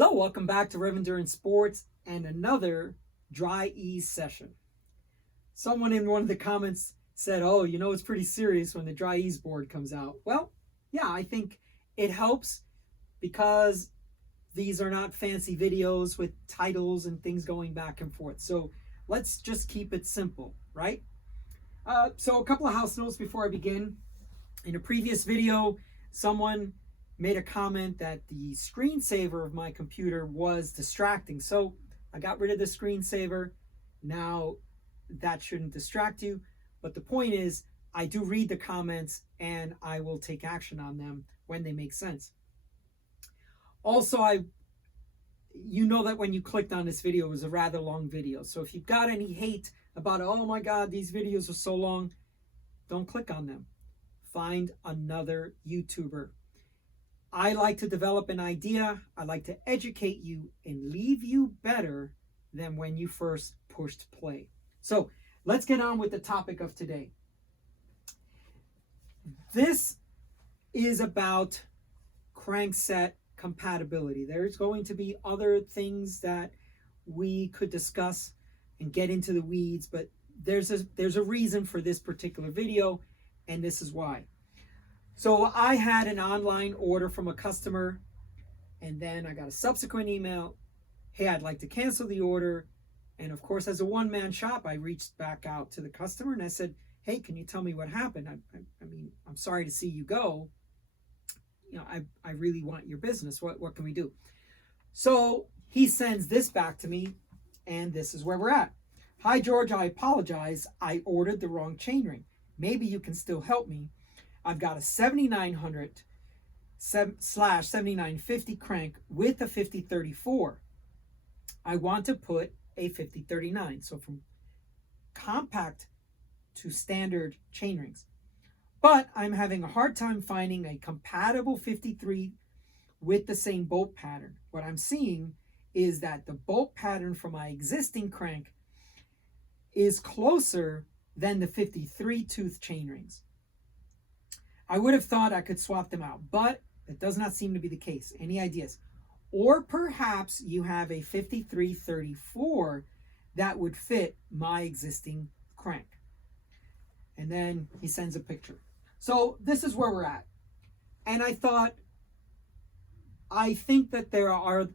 Hello, welcome back to Rev Endurance Sports and another dry ease session. Someone in one of the comments said, oh, you know, it's pretty serious when the dry ease board comes out. Well, yeah, I think it helps because these are not fancy videos with titles and things going back and forth. So let's just keep it simple, right? So a couple of house notes before I begin. In a previous video, someone made a comment that the screensaver of my computer was distracting. So I got rid of the screensaver. Now that shouldn't distract you. But the point is, I do read the comments and I will take action on them when they make sense. Also, you know that when you clicked on this video, it was a rather long video. So if you've got any hate about, oh my God, these videos are so long, don't click on them. Find another YouTuber. I like to develop an idea. I like to educate you and leave you better than when you first pushed play. So let's get on with the topic of today. This is about crankset compatibility. There's going to be other things that we could discuss and get into the weeds, but there's a reason for this particular video, and this is why. So I had an online order from a customer, and then I got a subsequent email, hey, I'd like to cancel the order. And of course, as a one-man shop, I reached back out to the customer and I said, hey, can you tell me what happened? I mean, I'm sorry to see you go. You know, I really want your business. What can we do? So he sends this back to me, and this is where we're at. Hi, George, I apologize. I ordered the wrong chainring. Maybe you can still help me. I've got a 7900/7950 crank with a 5034. I want to put a 5039, so from compact to standard chainrings. But I'm having a hard time finding a compatible 53 with the same bolt pattern. What I'm seeing is that the bolt pattern for my existing crank is closer than the 53 tooth chainrings. I would have thought I could swap them out, but that does not seem to be the case. Any ideas? Or perhaps you have a 5334 that would fit my existing crank. And then he sends a picture. So this is where we're at. And I think that there are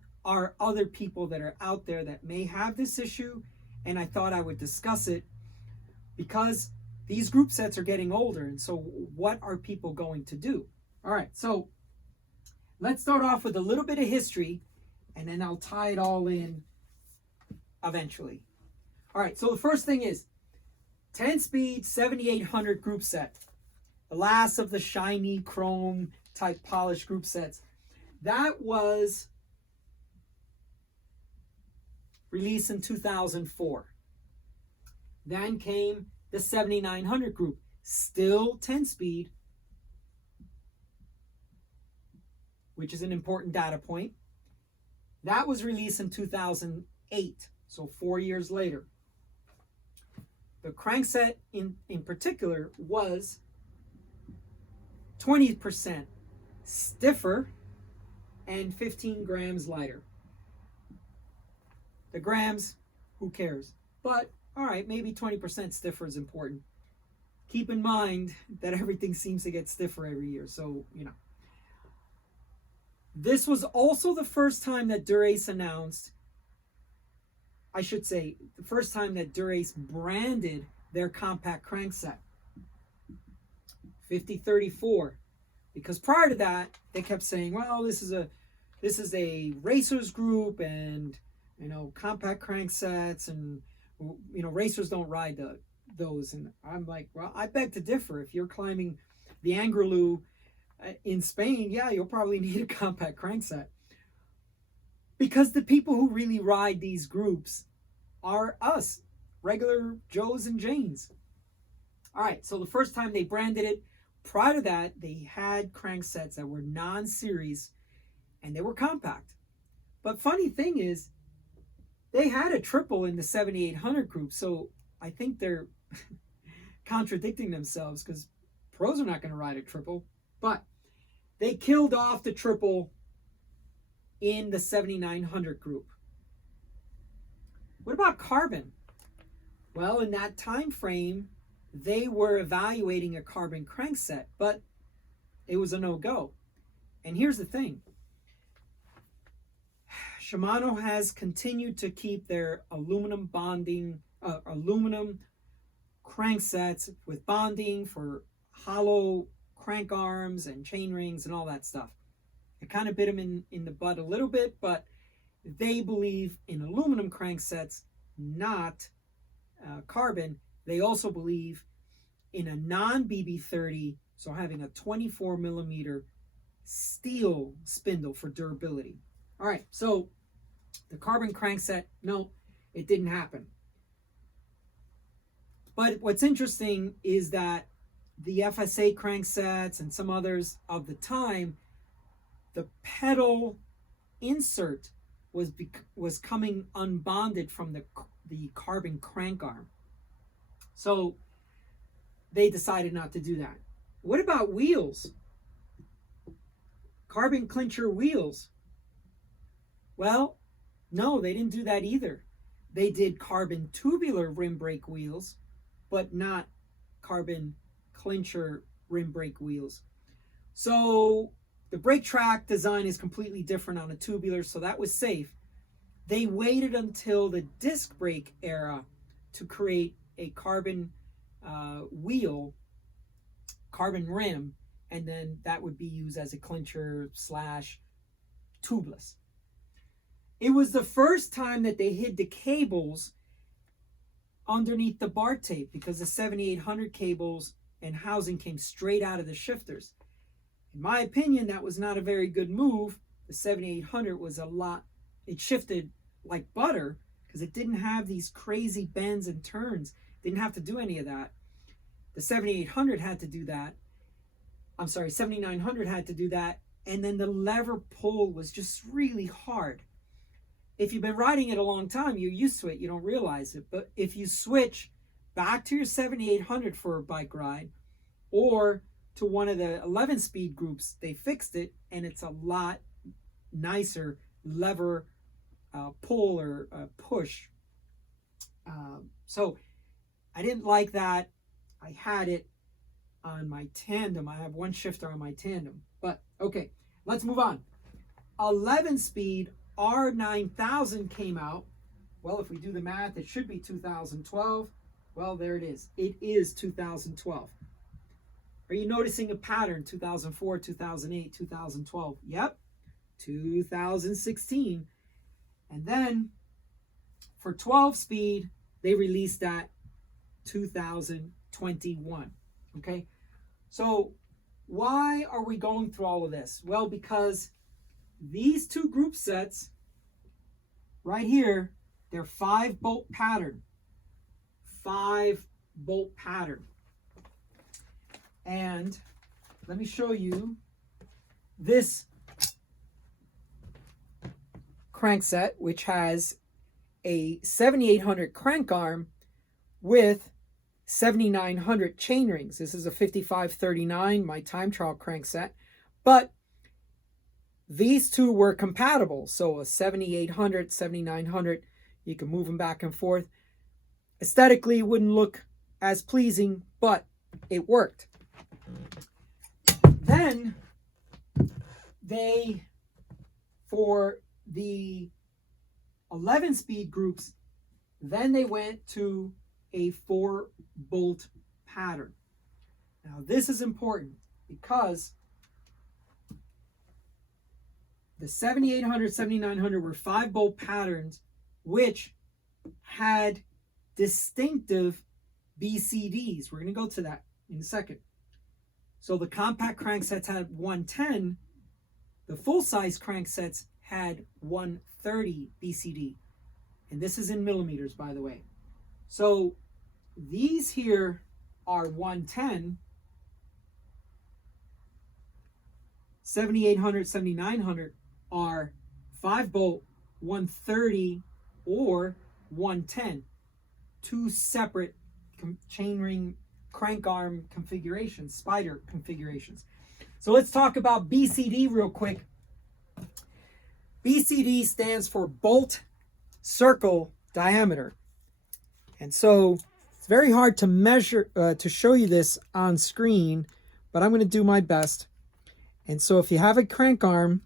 other people that are out there that may have this issue, and I thought I would discuss it because these group sets are getting older, and so what are people going to do? All right, so let's start off with a little bit of history, and then I'll tie it all in eventually. All right, so the first thing is 10-speed 7800 group set, the last of the shiny chrome type polished group sets. That was released in 2004. Then came the 7900 group, still 10-speed, which is an important data point. That was released in 2008, so 4 years later. The crankset in particular was 20% stiffer and 15 grams lighter. The grams, who cares? But all right, maybe 20% stiffer is important. Keep in mind that everything seems to get stiffer every year, so, you know. This was also the first time that Dura-Ace announced, I should say, the first time that Dura-Ace branded their compact crankset, 5034. Because prior to that, they kept saying, well, this is a racers group, and, you know, compact cranksets, and, you know, racers don't ride those. And I'm like, well, I beg to differ. If you're climbing the Angliru in Spain, yeah, you'll probably need a compact crankset. Because the people who really ride these groups are us, regular Joes and Janes. All right, so the first time they branded it, prior to that, they had cranksets that were non-series, and they were compact. But funny thing is, they had a triple in the 7800 group, so I think they're contradicting themselves because pros are not going to ride a triple. But they killed off the triple in the 7900 group. What about carbon? Well, in that time frame, they were evaluating a carbon crankset, but it was a no-go. And here's the thing. Shimano has continued to keep their aluminum cranksets with bonding for hollow crank arms and chain rings and all that stuff. It kind of bit them in the butt a little bit, but they believe in aluminum cranksets, not carbon. They also believe in a non-BB30, so having a 24 millimeter steel spindle for durability. All right, so the carbon crankset, no, it didn't happen. But what's interesting is that the FSA cranksets and some others of the time, the pedal insert was coming unbonded from the carbon crank arm. So they decided not to do that. What about wheels? Carbon clincher wheels. Well, no, they didn't do that either. They did carbon tubular rim brake wheels, but not carbon clincher rim brake wheels. So the brake track design is completely different on a tubular, so that was safe. They waited until the disc brake era to create a carbon wheel, carbon rim, and then that would be used as a clincher / tubeless. It was the first time that they hid the cables underneath the bar tape, because the 7800 cables and housing came straight out of the shifters. In my opinion, that was not a very good move. The 7800 was it shifted like butter because it didn't have these crazy bends and turns. Didn't have to do any of that. The 7800 had to do that. 7900 had to do that. And then the lever pull was just really hard. If you've been riding it a long time, you're used to it. You don't realize it. But if you switch back to your 7800 for a bike ride, or to one of the 11-speed groups, they fixed it, and it's a lot nicer lever pull or push. So I didn't like that. I had it on my tandem. I have one shifter on my tandem. But okay, let's move on. 11-speed R9000 came out. Well, if we do the math, it should be 2012. Well, there it is. It is 2012. Are you noticing a pattern? 2004, 2008, 2012. Yep, 2016. And then for 12-speed, they released that 2021. Okay, so why are we going through all of this? Well, because these two group sets right here, they're 5-bolt pattern. 5-bolt pattern. And let me show you this crankset, which has a 7800 crank arm with 7900 chain rings. This is a 5539, my time trial crankset. But these two were compatible. So a 7800, 7900, you can move them back and forth. Aesthetically, it wouldn't look as pleasing, but it worked. Then for the 11-speed groups, then they went to a 4-bolt pattern. Now this is important because the 7800, 7900 were 5-bolt patterns which had distinctive BCDs. We're going to go to that in a second. So the compact cranksets had 110. The full-size cranksets had 130 BCD. And this is in millimeters, by the way. So these here are 110. 7800, 7900 are 5-bolt, 130 or 110. Two separate chainring crank arm configurations, spider configurations. So let's talk about BCD real quick. BCD stands for bolt circle diameter. And so it's very hard to measure, to show you this on screen, but I'm going to do my best. And so if you have a crank arm,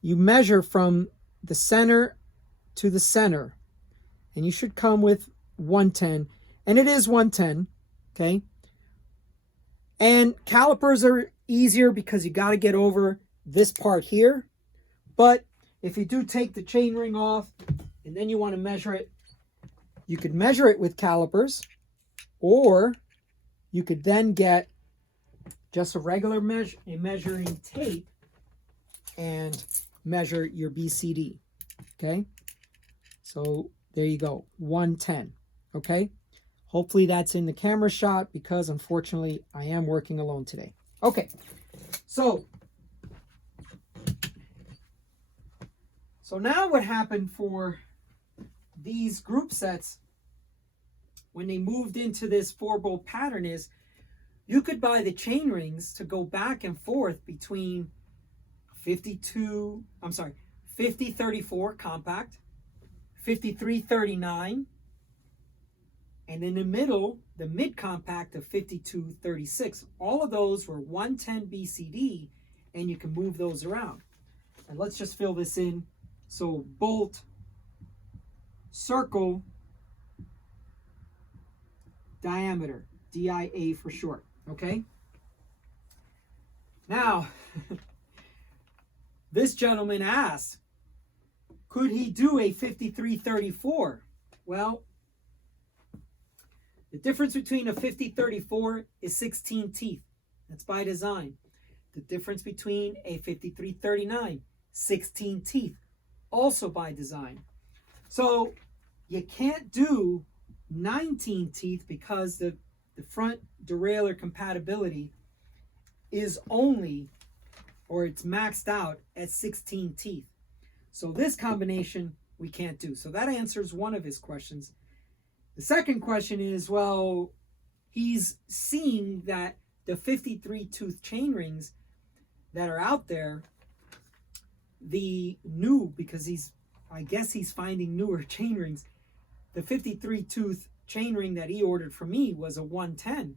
you measure from the center to the center, and you should come with 110, and it is 110, okay? And calipers are easier because you got to get over this part here. But if you do take the chain ring off and then you want to measure it, you could measure it with calipers, or you could then get just a regular measuring tape and measure your BCD, okay? So there you go, 110, okay? Hopefully that's in the camera shot because unfortunately I am working alone today. Okay, so now what happened for these group sets when they moved into this 4-bolt pattern is you could buy the chain rings to go back and forth between 5034 compact, 5339, and in the middle, the mid compact of 5236. All of those were 110 BCD, and you can move those around. And let's just fill this in. So bolt, circle, diameter, DIA for short, okay? Now, this gentleman asked, could he do a 5334? Well, the difference between a 5034 is 16 teeth. That's by design. The difference between a 5339, 16 teeth, also by design. So you can't do 19 teeth because the front derailleur compatibility is only, or it's maxed out at 16 teeth. So this combination we can't do. So that answers one of his questions. The second question is, well, he's seeing that the 53 tooth chain rings that are out there, the new, because I guess he's finding newer chain rings. The 53 tooth chain ring that he ordered from me was a 110,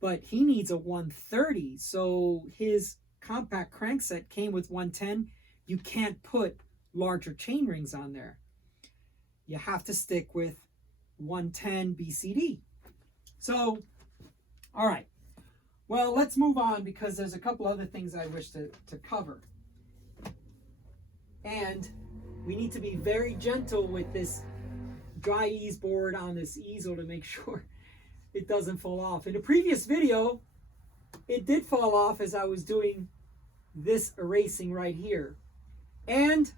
but he needs a 130. So his compact crank set came with 110. You can't put larger chain rings on there. You have to stick with 110 BCD. So, all right. Well, let's move on because there's a couple other things I wish to cover. And we need to be very gentle with this dry ease board on this easel to make sure it doesn't fall off. In the previous video, it did fall off as I was doing this erasing right here. And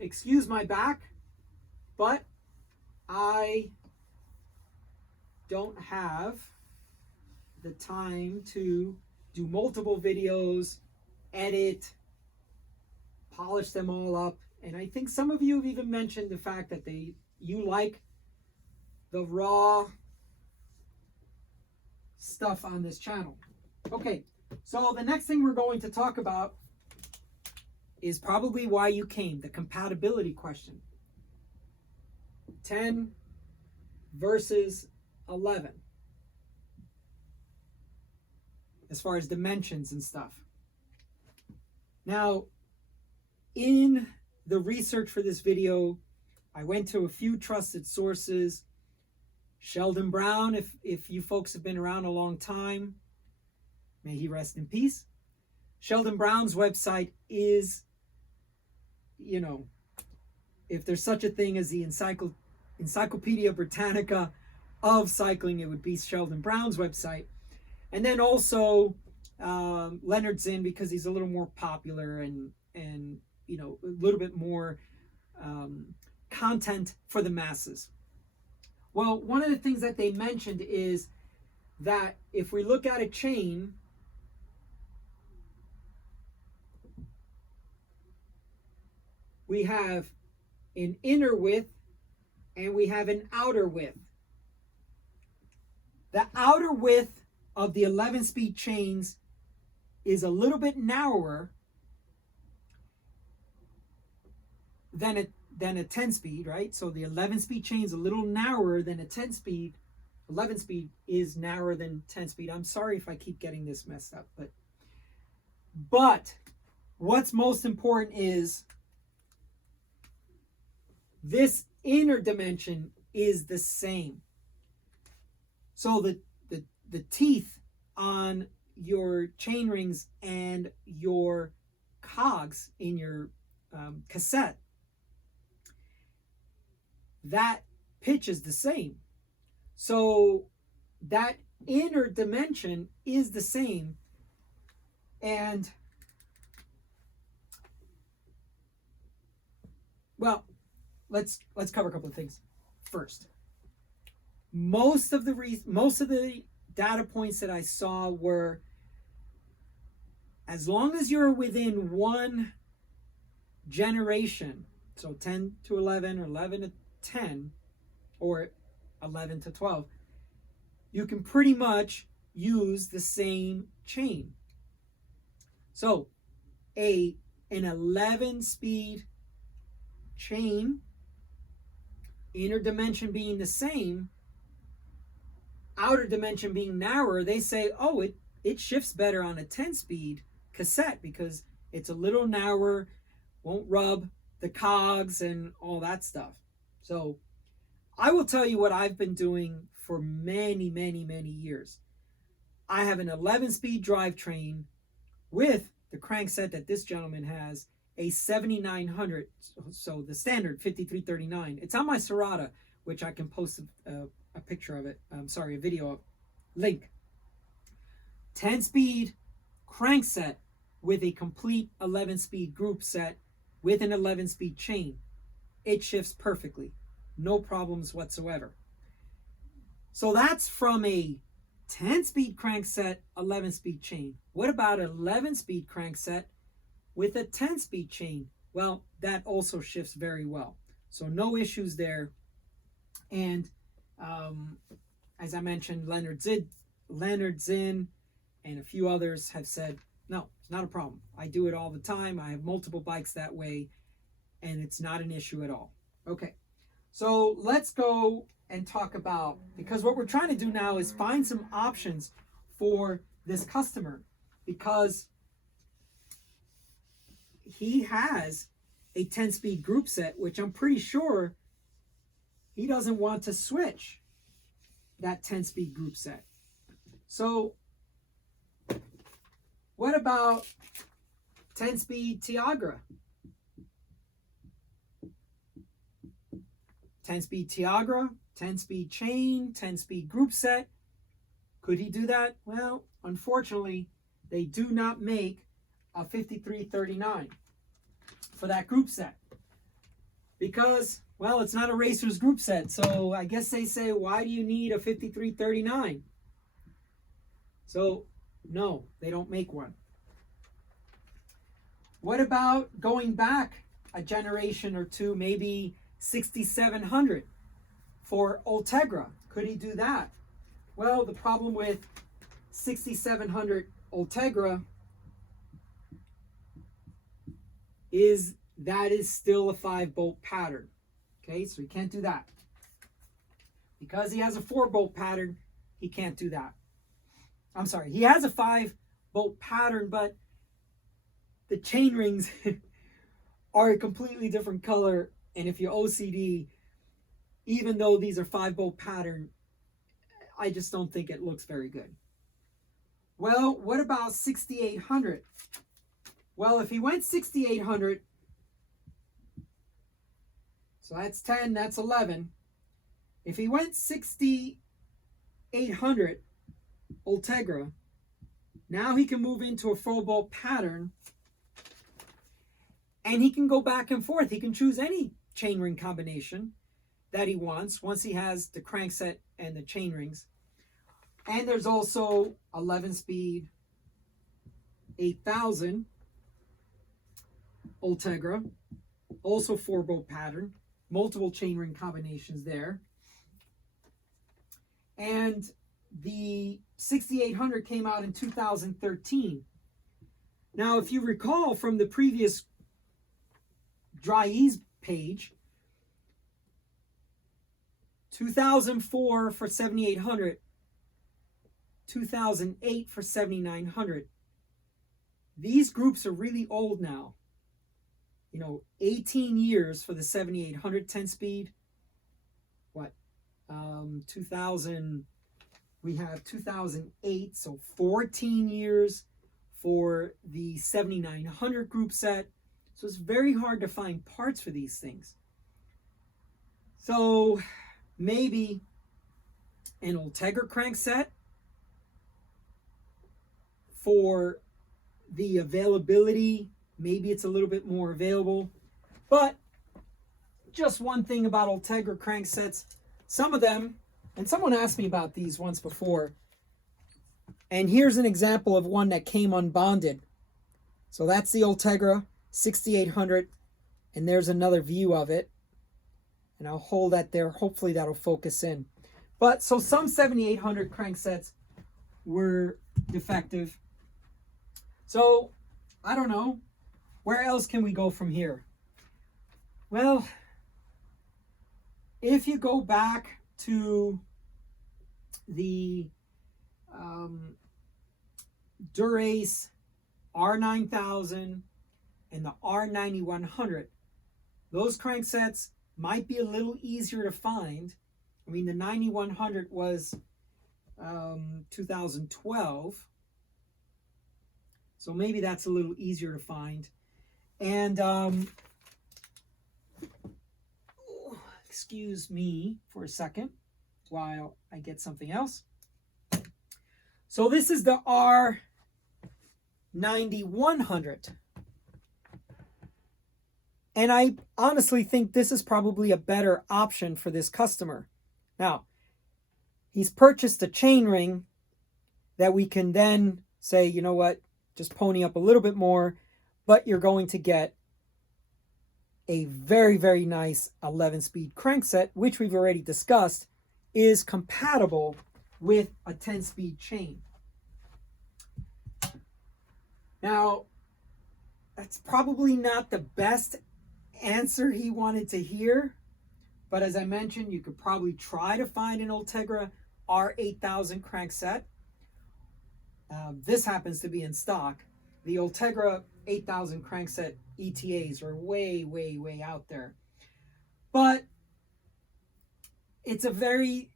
excuse my back, but I don't have the time to do multiple videos, edit, polish them all up. And I think some of you have even mentioned the fact that you like the raw stuff on this channel. Okay, so the next thing we're going to talk about is probably why you came, the compatibility question. 10 versus 11. As far as dimensions and stuff. Now, in the research for this video, I went to a few trusted sources. Sheldon Brown, if you folks have been around a long time, may he rest in peace. Sheldon Brown's website is, you know, if there's such a thing as the Encyclopedia Britannica of cycling, it would be Sheldon Brown's website. And then also Leonard Zinn, because he's a little more popular and you know, a little bit more content for the masses. Well, one of the things that they mentioned is that if we look at a chain, we have an inner width and we have an outer width. The outer width of the 11-speed chains is a little bit narrower than a 10 speed, right? So the 11 speed chain is a little narrower than a 10 speed. 11 speed is narrower than 10 speed. I'm sorry if I keep getting this messed up, but what's most important is this inner dimension is the same. So the teeth on your chain rings and your cogs in your cassette, that pitch is the same. So that inner dimension is the same. And well, let's cover a couple of things first. Most of the data points that I saw were, as long as you're within one generation, so 10 to 11 or 11 to 10 or 11 to 12, you can pretty much use the same chain. So an 11 speed chain, inner dimension being the same, outer dimension being narrower, they say, oh, it shifts better on a 10 speed cassette because it's a little narrower, won't rub the cogs and all that stuff. So I will tell you what I've been doing for many, many, many years. I have an 11 speed drivetrain with the crankset that this gentleman has, a 7900, so the standard 5339. It's on my Serata, which I can post a picture of it. A video link. 10 speed crankset with a complete 11 speed group set with an 11 speed chain. It shifts perfectly. No problems whatsoever. So that's from a 10 speed crankset, 11 speed chain. What about an 11 speed crankset with a 10 speed chain? Well, that also shifts very well. So no issues there. And as I mentioned, Leonard Zinn and a few others have said, no, it's not a problem. I do it all the time. I have multiple bikes that way, and it's not an issue at all. Okay, so let's go and talk about, because what we're trying to do now is find some options for this customer, because he has a 10-speed group set, which I'm pretty sure he doesn't want to switch that 10-speed group set. So what about 10-speed Tiagra? 10-speed Tiagra, 10-speed chain, 10-speed group set. Could he do that? Well, unfortunately, they do not make a 5339 for that group set because, well, it's not a racer's group set. So I guess they say, why do you need a 5339? So no, they don't make one. What about going back a generation or two, maybe 6700 for Ultegra? Could he do that? Well, the problem with 6700 Ultegra is that is still a 5-bolt pattern. Okay, so he can't do that. Because he has a 4-bolt pattern, he can't do that. I'm sorry, he has a 5-bolt pattern, but the chain rings are a completely different color. And if you're OCD, even though these are 5-bolt pattern, I just don't think it looks very good. Well, what about 6800? Well, if he went 6800, so that's 10, that's 11. If he went 6800 Ultegra, now he can move into a 4-bolt pattern, and he can go back and forth. He can choose any chainring combination that he wants once he has the crankset and the chain rings. And there's also 11-speed 8000 Ultegra, also 4-bolt pattern, multiple chainring combinations there. And the 6800 came out in 2013. Now, if you recall from the previous dry ease page. 2004 for 7800, 2008 for 7900. These groups are really old now. 18 years for the 7800 10-speed. What? 2000, we have 2008, so 14 years for the 7900 group set. So it's very hard to find parts for these things. So maybe an Ultegra crankset for the availability. Maybe it's a little bit more available. But just one thing about Ultegra cranksets, some of them, and someone asked me about these once before, and here's an example of one that came unbonded. So that's the Ultegra 6800, and there's another view of it. And I'll hold that there. Hopefully that'll focus in. But so some 7800 cranksets were defective. So I don't know. Where else can we go from here? Well, if you go back to the Dura-Ace R9000 and the R9100, those cranksets might be a little easier to find. I mean, the 9100 was 2012, so maybe that's a little easier to find. And excuse me for a second while I get something else. So this is the R9100. And I honestly think this is probably a better option for this customer. Now, he's purchased a chain ring that we can then say, you know what, just pony up a little bit more, but you're going to get a very, very nice 11-speed crankset, which we've already discussed, is compatible with a 10-speed chain. Now, that's probably not the best answer he wanted to hear, but as I mentioned, you could probably try to find an Ultegra R8000 crankset. This happens to be in stock. The Ultegra 8000 crankset ETAs are way, way, way out there. But it's a very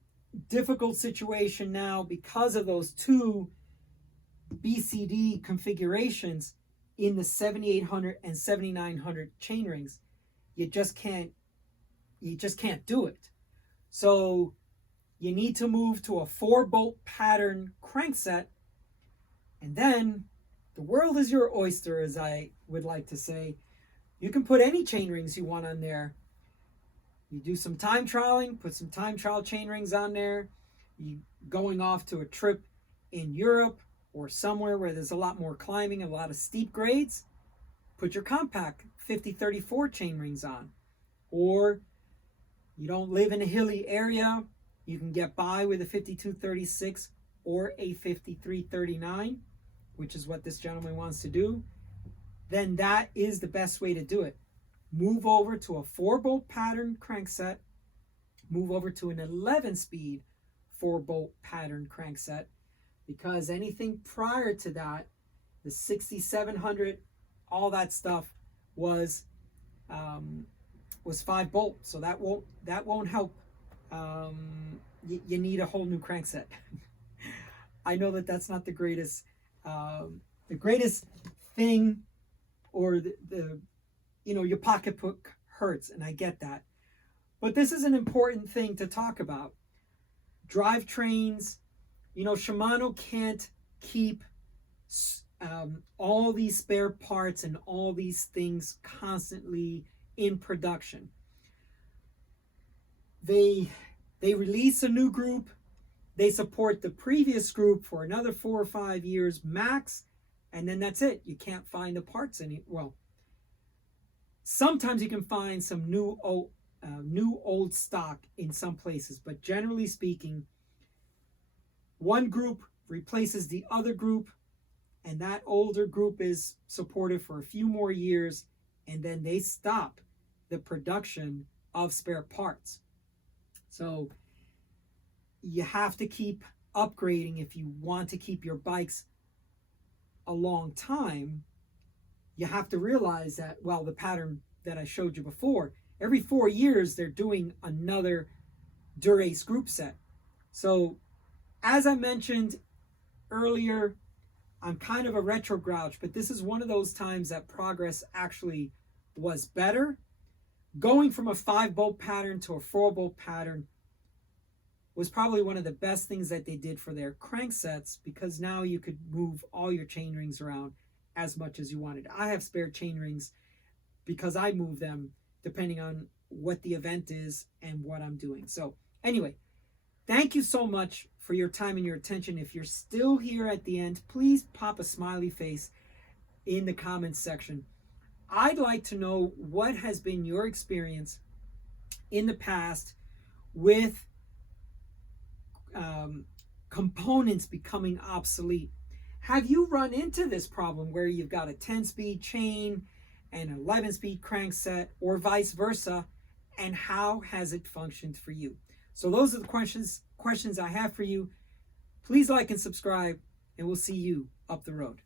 difficult situation now because of those two BCD configurations in the 7800 and 7900 chain rings. You just can't do it. So you need to move to a 4-bolt pattern crankset, and then the world is your oyster, as I would like to say. You can put any chain rings you want on there. You do some time trialing, put some time trial chain rings on there. You going off to a trip in Europe or somewhere where there's a lot more climbing, a lot of steep grades, put your compact 5034 chain rings on. Or you don't live in a hilly area, you can get by with a 5236 or a 5339, which is what this gentleman wants to do. Then that is the best way to do it. Move over to a 4-bolt pattern crankset, move over to an 11-speed 4-bolt pattern crankset, because anything prior to that, the 6700, all that stuff was 5-bolt, so that won't help. You need a whole new crankset. I know that that's not the greatest thing, or the your pocketbook hurts, and I get that, but this is an important thing to talk about. Drivetrains, Shimano can't keep all these spare parts and all these things constantly in production. They release a new group, they support the previous group for another 4 or 5 years max, and then that's it. You can't find the parts well, sometimes you can find some new old stock in some places, but generally speaking, one group replaces the other group, and that older group is supported for a few more years, and then they stop the production of spare parts. So you have to keep upgrading if you want to keep your bikes a long time. You have to realize that, well, the pattern that I showed you before, every 4 years they're doing another Durace group set. So as I mentioned earlier, I'm kind of a retro grouch, but this is one of those times that progress actually was better. Going from a 5-bolt pattern to a 4-bolt pattern was probably one of the best things that they did for their cranksets, because now you could move all your chain rings around as much as you wanted. I have spare chain rings because I move them depending on what the event is and what I'm doing. So anyway, thank you so much for your time and your attention. If you're still here at the end, please pop a smiley face in the comments section. I'd like to know what has been your experience in the past with components becoming obsolete. Have you run into this problem where you've got a 10-speed chain and an 11-speed crankset, or vice versa, and how has it functioned for you? So those are the questions I have for you. Please like and subscribe, and we'll see you up the road.